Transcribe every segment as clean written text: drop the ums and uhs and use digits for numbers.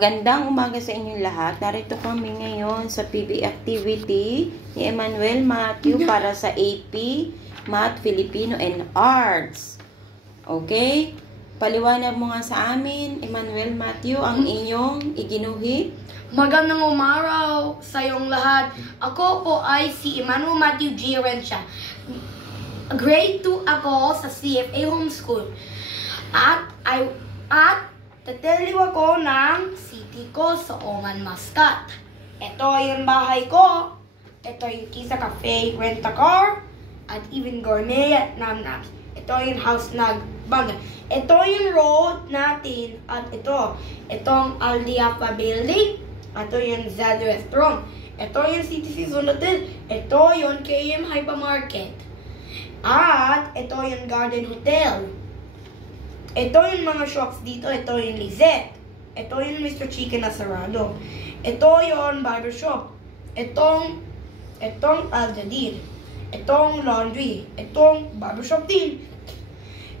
Magandang umaga sa inyong lahat. Narito kami ngayon sa PB activity ni Emmanuel Matthew para sa AP, Math, Filipino, and Arts. Okay? Paliwanag mo nga sa amin, Emmanuel Matthew, ang inyong iginuhit. Magandang umaraw sa iyong lahat. Ako po ay si Emmanuel Matthew G. Rencia. Grade 2 ako sa CFA Homeschool. At tataliw ako ng city ko sa Oman, Muscat. Ito yung bahay ko. Ito yung Kisa Cafe, Rent-A-Car, at even Gourmet at Namnams. Ito yung house na bagay. Ito yung road natin. At itong Aldiapa Building. Ito yung Zed Restaurant. Ito yung City Season Hotel. Ito yung KM Hypermarket. At ito yung Garden Hotel. Ito yung mga shops dito. Ito yung Lizette. Ito yung Mr. Chicken na sarado. Ito yung barbershop. Itong Al-Jadid. Itong laundry. Itong barbershop din.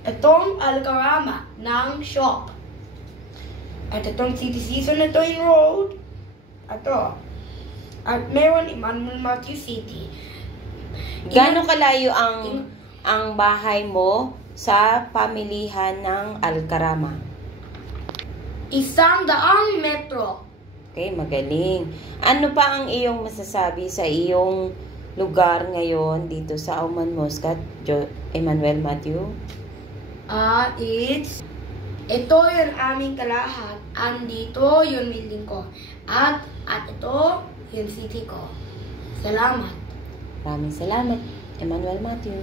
Itong Al-Karama ng shop. At itong City Season. Ito yung road. Ito. At meron Emmanuel Matthew City. Gaano kalayo ang bahay mo sa pamilihan ng Al-Karama? 100 metro. Okay, magaling. Ano pa ang iyong masasabi sa iyong lugar ngayon dito sa Oman, Muscat, Emmanuel Matthew? Ito yung aming kalahat. Andito yung building ko. At ito yung city ko. Salamat. Maraming salamat, Emmanuel Matthew.